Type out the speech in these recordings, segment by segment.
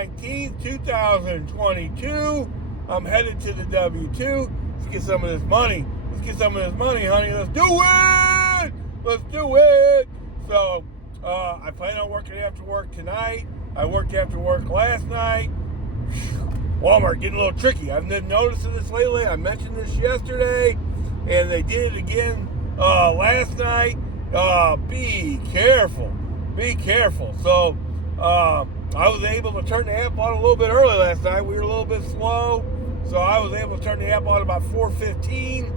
19th, 2022. I'm headed to the W2. Let's get some of this money. Let's get some of this money, honey. Let's do it! Let's do it! So, I plan on working after work tonight. I worked after work last night. Walmart getting a little tricky. I've been noticing this lately. I mentioned this yesterday, and they did it again last night. Be careful. Be careful. So, I was able to turn the app on a little bit early last night. We were a little bit slow, so I was able to turn the app on about 4:15.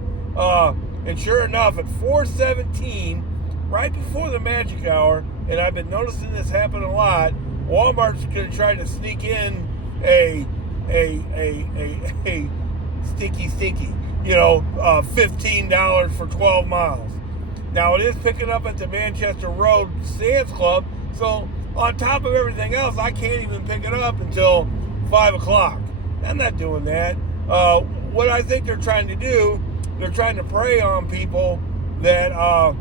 And sure enough, at 4:17, right before the magic hour, and I've been noticing this happen a lot, Walmart's going to try to sneak in a sticky, $15 for 12 miles. Now, it is picking up at the Manchester Road Sam's Club, so on top of everything else, I can't even pick it up until 5 o'clock. I'm not doing that. What I think they're trying to do, they're trying to prey on people that are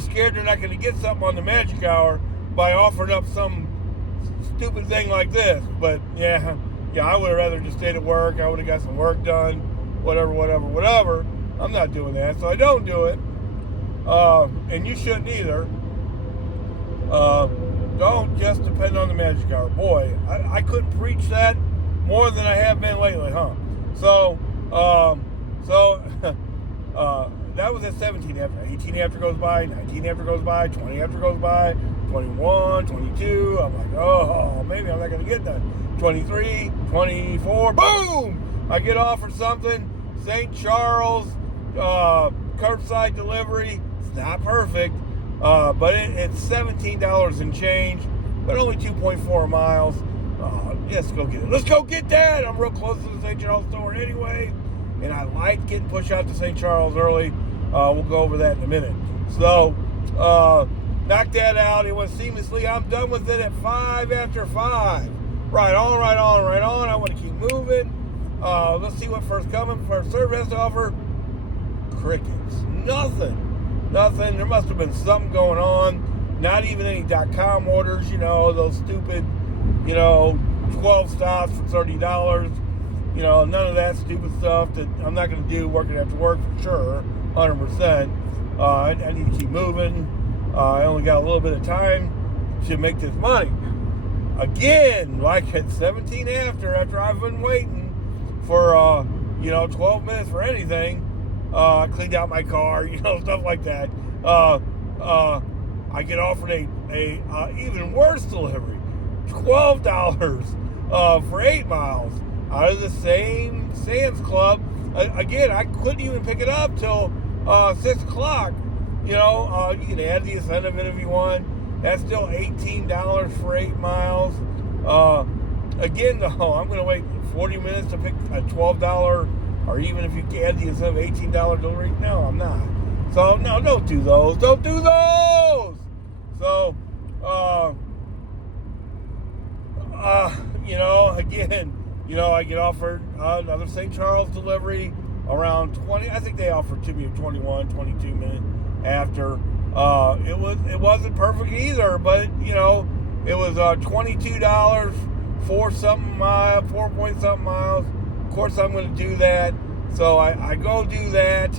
scared they're not going to get something on the magic hour by offering up some stupid thing like this. But yeah, I would have rather just stayed at work. I would have got some work done, whatever. I'm not doing that, so I don't do it. And you shouldn't either. Don't just depend on the magic hour. Boy, I couldn't preach that more than I have been lately, huh? So that was at 17 after. 18 after goes by, 19 after goes by, 20 after goes by, 21, 22. I'm like, oh, maybe I'm not going to get that. 23, 24, boom! I get offered something. St. Charles, curbside delivery. It's not perfect, but it's $17 and change, but only 2.4 miles. Let's go get it. Let's go get that. I'm real close to the St. Charles store anyway, and I like getting pushed out to St. Charles early. We'll go over that in a minute. So, knock that out. It went seamlessly. I'm done with it at 5 after 5. Right on. I want to keep moving. Let's see what first coming, first serve has to offer. Crickets. Nothing. There must have been something going on. Not even any .com orders, those stupid, 12 stops for $30. None of that stupid stuff that I'm not going to do working after work for sure, 100%. I need to keep moving. I only got a little bit of time to make this money. Again, like at 17 after I've been waiting for, 12 minutes for anything. I cleaned out my car, stuff like that. I get offered a even worse delivery, $12 for 8 miles out of the same Sam's Club. Again, I couldn't even pick it up till 6 o'clock. You can add the incentive in if you want. That's still $18 for 8 miles. Again, though, I'm going to wait 40 minutes to pick a $12, or even if you add the incentive $18 delivery. No, I'm not. So, no, don't do those. Don't do those! So, again, I get offered another St. Charles delivery around 20. I think they offered to me a 21, 22 minutes after. It wasn't perfect either, but it was $22 for 4 point something miles. Of course, I'm going to do that, so I go do that.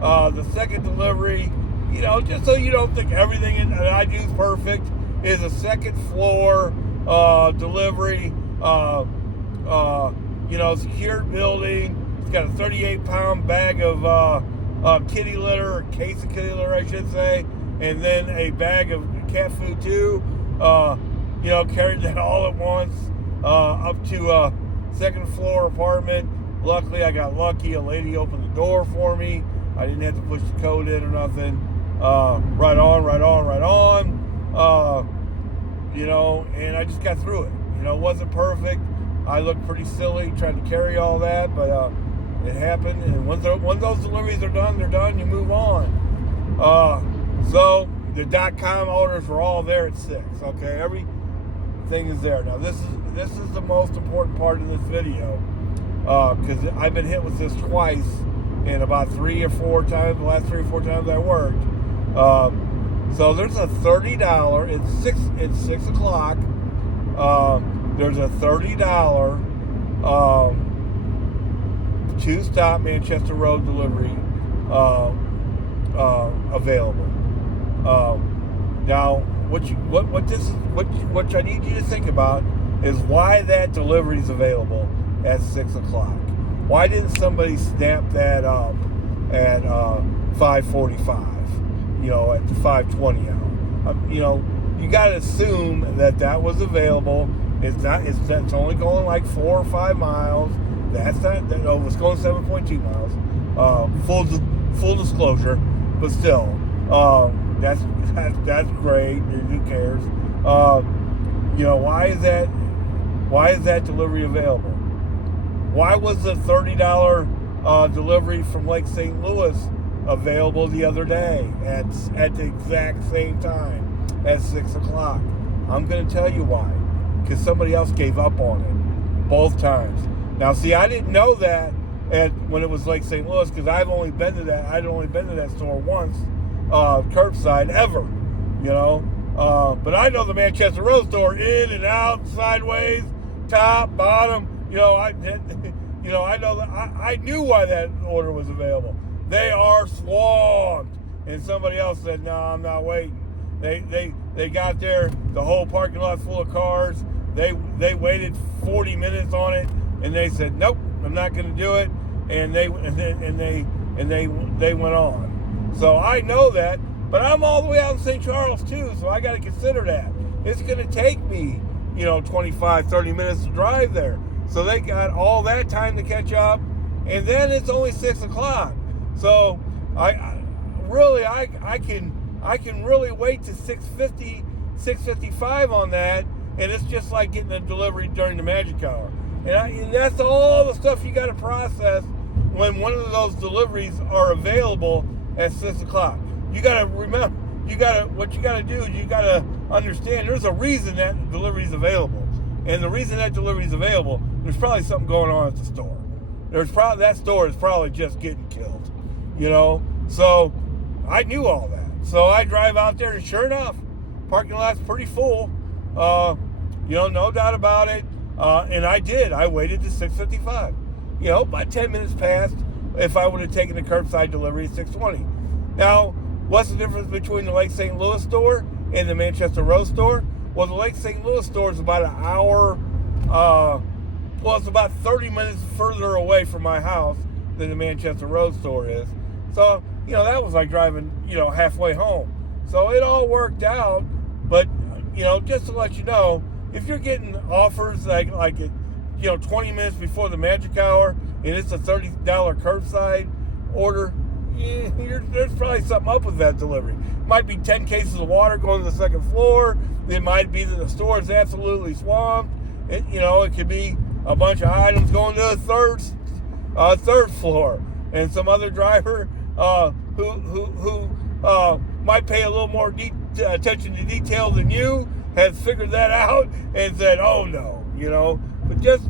The second delivery, just so you don't think everything that I do is perfect, is a second floor delivery. Secured building. It's got a 38-pound bag of kitty litter, or case of kitty litter, I should say, and then a bag of cat food too. Carried that all at once up to a second floor apartment. Luckily, I got lucky. A lady opened the door for me. I didn't have to push the code in or nothing. Right on. And I just got through it. It wasn't perfect. I looked pretty silly trying to carry all that, but it happened. And once those deliveries are done, they're done. You move on. So the .com orders were all there at 6. Okay, everything is there. Now this is the most important part of this video, because I've been hit with this twice in about 3 or 4 times. The last 3 or 4 times I worked. So there's a $30. It's 6 o'clock. there's a $30 two-stop Manchester Road delivery available. Now, what I need you to think about is why that delivery is available at 6 o'clock. Why didn't somebody snap that up at 5:45? At the 5:20 hour. You got to assume that was available. It's only going like 4 or 5 miles. It's going 7.2 miles. Full disclosure, but still, that's great. Who cares? Why is that delivery available? Why was the $30 delivery from Lake St. Louis available the other day at the exact same time at 6 o'clock? I'm going to tell you why. Because somebody else gave up on it both times. Now, see, I didn't know that when it was Lake St. Louis, because I'd only been to that store once, curbside ever, But I know the Manchester Road store in and out, sideways, top, bottom. I know that I knew why that order was available. They are swamped, and somebody else said, "No, I'm not waiting." They got there, the whole parking lot full of cars. They waited 40 minutes on it, and they said, "Nope, I'm not going to do it." And they went on. So I know that, but I'm all the way out in St. Charles too, so I got to consider that. It's going to take me, 25, 30 minutes to drive there. So they got all that time to catch up, and then it's only 6 o'clock. So I can really wait to 6:50, 6:55 on that, and it's just like getting a delivery during the magic hour. And that's all the stuff you got to process when one of those deliveries are available at 6 o'clock. You got to remember, what you got to do is you got to understand there's a reason that delivery is available. And the reason that delivery is available, there's probably something going on at the store. That store is probably just getting killed, So I knew all that. So I drive out there, and sure enough, parking lot's pretty full. No doubt about it. And I did. I waited to 6:55. About 10 minutes passed if I would have taken the curbside delivery at 6:20. Now, what's the difference between the Lake St. Louis store and the Manchester Road store? Well, the Lake St. Louis store is about an hour, it's about 30 minutes further away from my house than the Manchester Road store is. So, that was like driving, halfway home. So it all worked out. But, just to let you know, if you're getting offers like 20 minutes before the magic hour and it's a $30 curbside order, there's probably something up with that delivery. It might be 10 cases of water going to the second floor. It might be that the store is absolutely swamped. It could be a bunch of items going to the third floor, and some other driver who might pay a little more attention to detail than you has figured that out and said, "Oh no," But just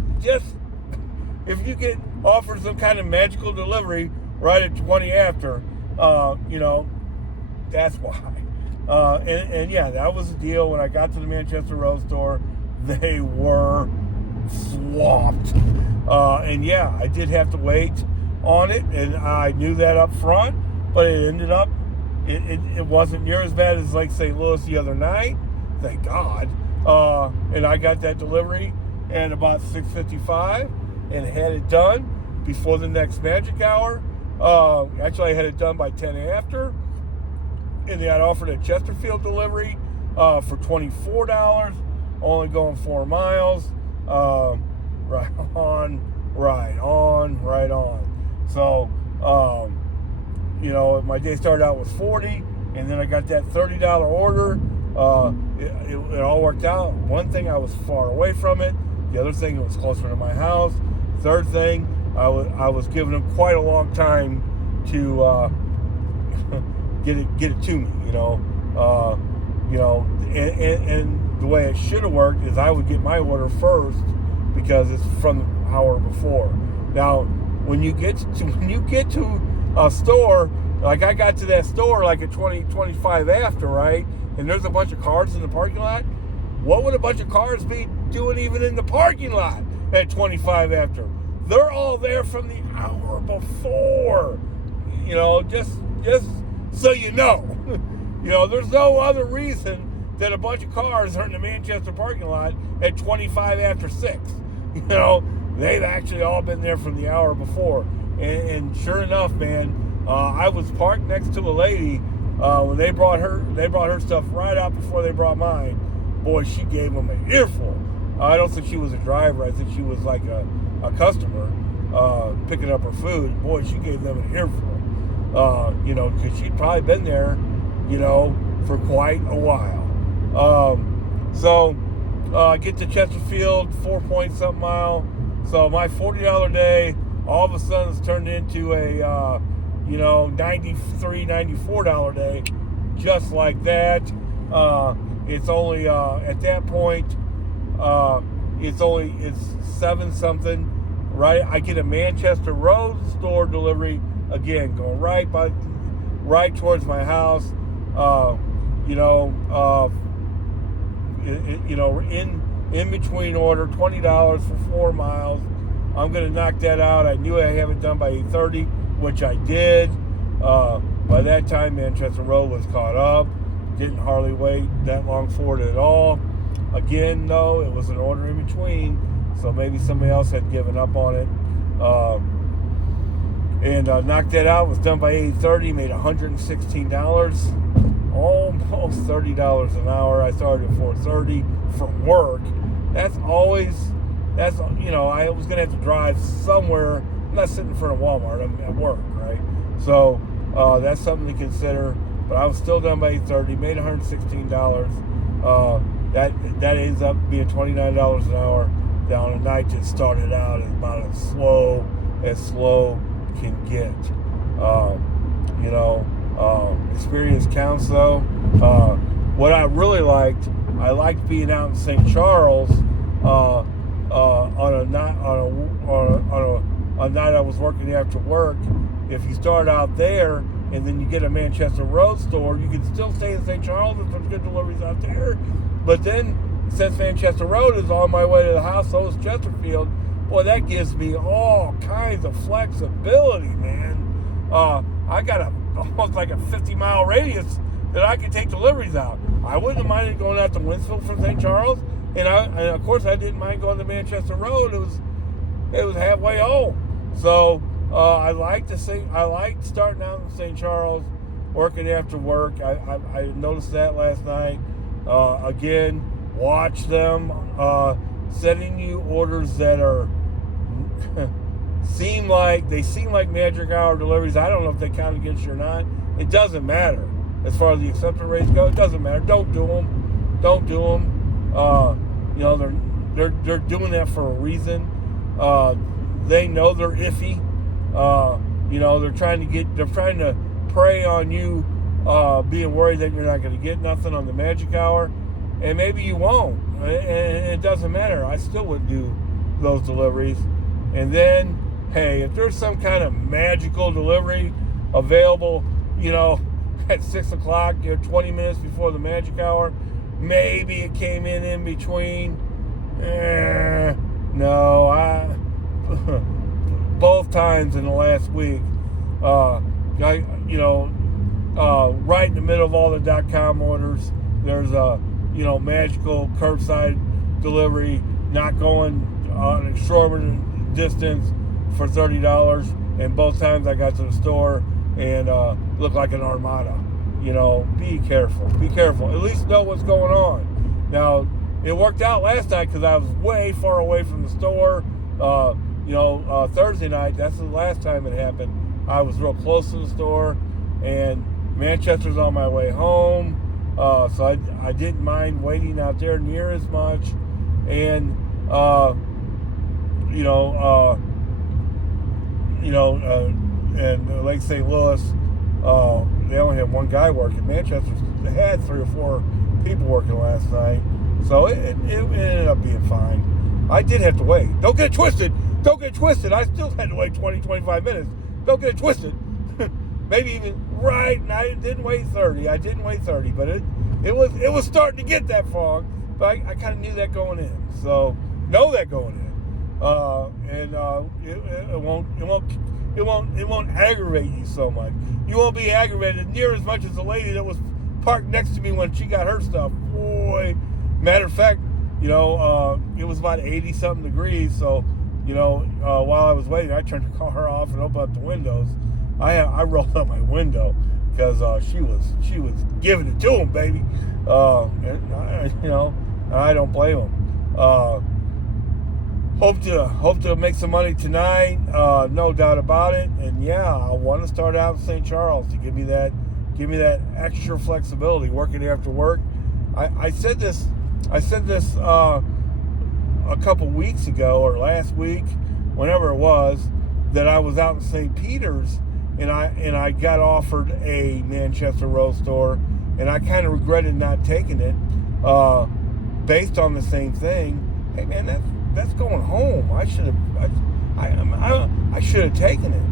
if you get offered some kind of magical delivery right at 20 after, that's why. And yeah, that was the deal. When I got to the Manchester Road store, they were swamped. And yeah, I did have to wait on it, and I knew that up front, but it ended up, it wasn't near as bad as Lake St. Louis the other night, thank God. And I got that delivery at about 6:55 and had it done before the next magic hour. Actually, I had it done by 10 after, and they had offered a Chesterfield delivery for $24, only going 4 miles. Right on. So, my day started out with 40, and then I got that $30 order. It all worked out. One thing, I was far away from it. The other thing, it was closer to my house. Third thing, I was giving them quite a long time to get it to me. And the way it should have worked is I would get my order first because it's from the hour before. Now, when you get to a store, like I got to that store like at 25 after, right? And there's a bunch of cars in the parking lot. What would a bunch of cars be doing even in the parking lot at 25 after? They're all there from the hour before. Just so you know. There's no other reason that a bunch of cars are in the Manchester parking lot at 25 after 6. They've actually all been there from the hour before. And sure enough, man, I was parked next to a lady when they brought her stuff right out before they brought mine. Boy, she gave them an earful. I don't think she was a driver. I think she was like a customer picking up her food. Boy, she gave them an earful. Because she'd probably been there, for quite a while. So I get to Chesterfield, 4-point-something mile. So my $40 day all of a sudden has turned into a, $93, $94 day, just like that. It's only, at that point, it's 7 something, right? I get a Manchester Road store delivery, again, going right towards my house. In between order, $20 for 4 miles. I'm going to knock that out. I knew I have it done by 8:30, which I did. By that time, Manchester Road was caught up. Didn't hardly wait that long for it at all. Again, though, it was an order in between, so maybe somebody else had given up on it. And knocked that out. Was done by 8:30. Made $116. Almost $30 an hour. I started at 4:30 from work. I was going to have to drive somewhere. I'm not sitting in front of Walmart. I'm at work, right? So that's something to consider. But I was still done by 8:30. Made $116. That ends up being $29 an hour. Down a night that started out as about as slow can get. Experience counts, though. What I really liked, I liked being out in St. Charles on a night I was working after work. If you start out there and then you get a Manchester Road store, you can still stay in St. Charles if there's good deliveries out there. But then, since Manchester Road is on my way to the house, so is Chesterfield. Boy, that gives me all kinds of flexibility, man. I got almost like a 50-mile radius that I can take deliveries out. I wouldn't have minded going out to Winsfield from St. Charles, and of course I didn't mind going to Manchester Road. It was halfway home. So I liked starting out in St. Charles, working after work. I noticed that last night. Again, watch them setting you orders that are seem like magic hour deliveries. I don't know if they count against you or not. It doesn't matter as far as the acceptance rates go. It doesn't matter. Don't do them. They're doing that for a reason. They know they're iffy. They're trying to prey on you, being worried that you're not going to get nothing on the magic hour, and maybe you won't. And it doesn't matter. I still wouldn't do those deliveries. And then, hey, if there's some kind of magical delivery available, at 6 o'clock, 20 minutes before the magic hour, maybe it came in between. No, both times in the last week, right in the middle of all the .com orders, there's a, magical curbside delivery, not going an exorbitant distance for $30, and both times I got to the store and looked like an armada. Be careful. At least know what's going on. Now, it worked out last night because I was way far away from the store. Thursday night, that's the last time it happened. I was real close to the store, and Manchester's on my way home, so I didn't mind waiting out there near as much. And and Lake St. Louis, they only had one guy working. Manchester had 3 or 4 people working last night, so it ended up being fine. I did have to wait. Don't get it twisted. I still had to wait 20, 25 minutes. Don't get it twisted. Maybe even right, and I didn't wait 30. But it was starting to get that fog. but I kind of knew that going in. So know that going in, and it won't aggravate you so much. You won't be aggravated near as much as the lady that was parked next to me when she got her stuff. Boy, matter of fact, it was about 80-something degrees. So, while I was waiting, I turned the car off and opened up the windows. I rolled up my window because she was giving it to him, baby. And I don't blame him. Hope to make some money tonight, no doubt about it. And yeah, I want to start out in St. Charles to give me that extra flexibility working after work. I said this a couple weeks ago or last week, whenever it was, that I was out in St. Peter's and I got offered a Manchester Road store, and I kind of regretted not taking it, based on the same thing. Hey man, that's going home. I should have taken it.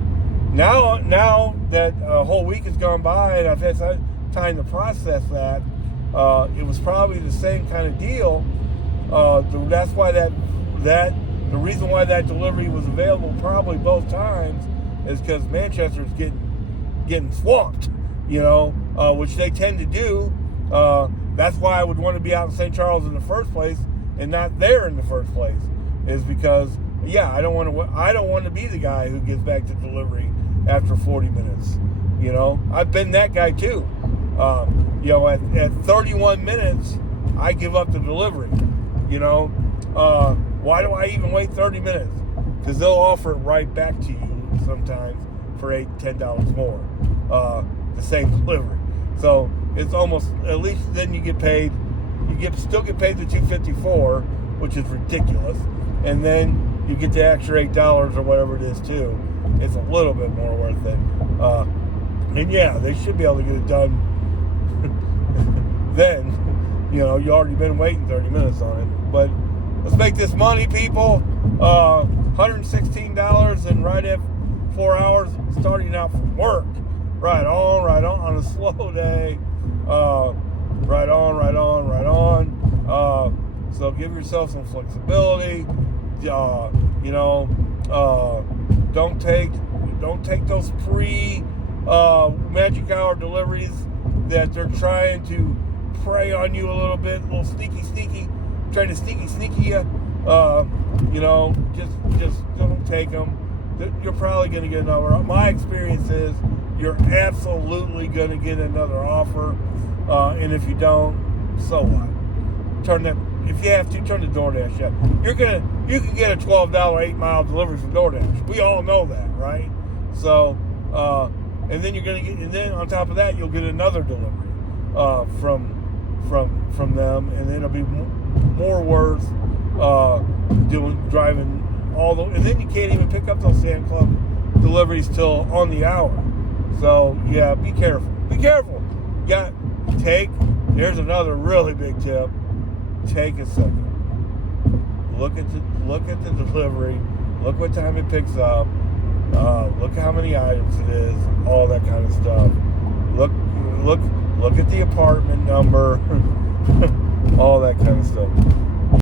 Now that a whole week has gone by and I've had time to process that, it was probably the same kind of deal. That's why the reason why that delivery was available probably both times is because Manchester's getting swamped, which they tend to do. That's why I would want to be out in St. Charles in the first place and not there in the first place, is because I don't want to be the guy who gets back to delivery after 40 minutes. I've been that guy too. At 31 minutes, I give up the delivery. Why do I even wait 30 minutes? Because they'll offer it right back to you sometimes for $8-10 more, the same delivery. So it's almost, at least then you get paid. Still get paid the $2.54, which is ridiculous, and then you get the extra $8 or whatever it is too. It's a little bit more worth it. And yeah, they should be able to get it done. Then, you already been waiting 30 minutes on it. But let's make this money, people. $116 and right at 4 hours starting out from work. Right on a slow day. Right on. So give yourself some flexibility. Don't take those magic hour deliveries that they're trying to prey on you a little bit, a little sneaky, trying to sneaky you. Just don't take them. You're probably going to get another. My experience is you're absolutely going to get another offer, and if you don't, so what? If you have to, turn the DoorDash up. You can get a $12 8-mile delivery from DoorDash. We all know that, right? So, and then and then on top of that, you'll get another delivery from them, and then it'll be more worth driving and then you can't even pick up those Sand Club deliveries till on the hour. So yeah, be careful. Here's another really big tip. Take a second. Look at the delivery. Look what time it picks up. Look how many items it is. All that kind of stuff. Look at the apartment number. All that kind of stuff.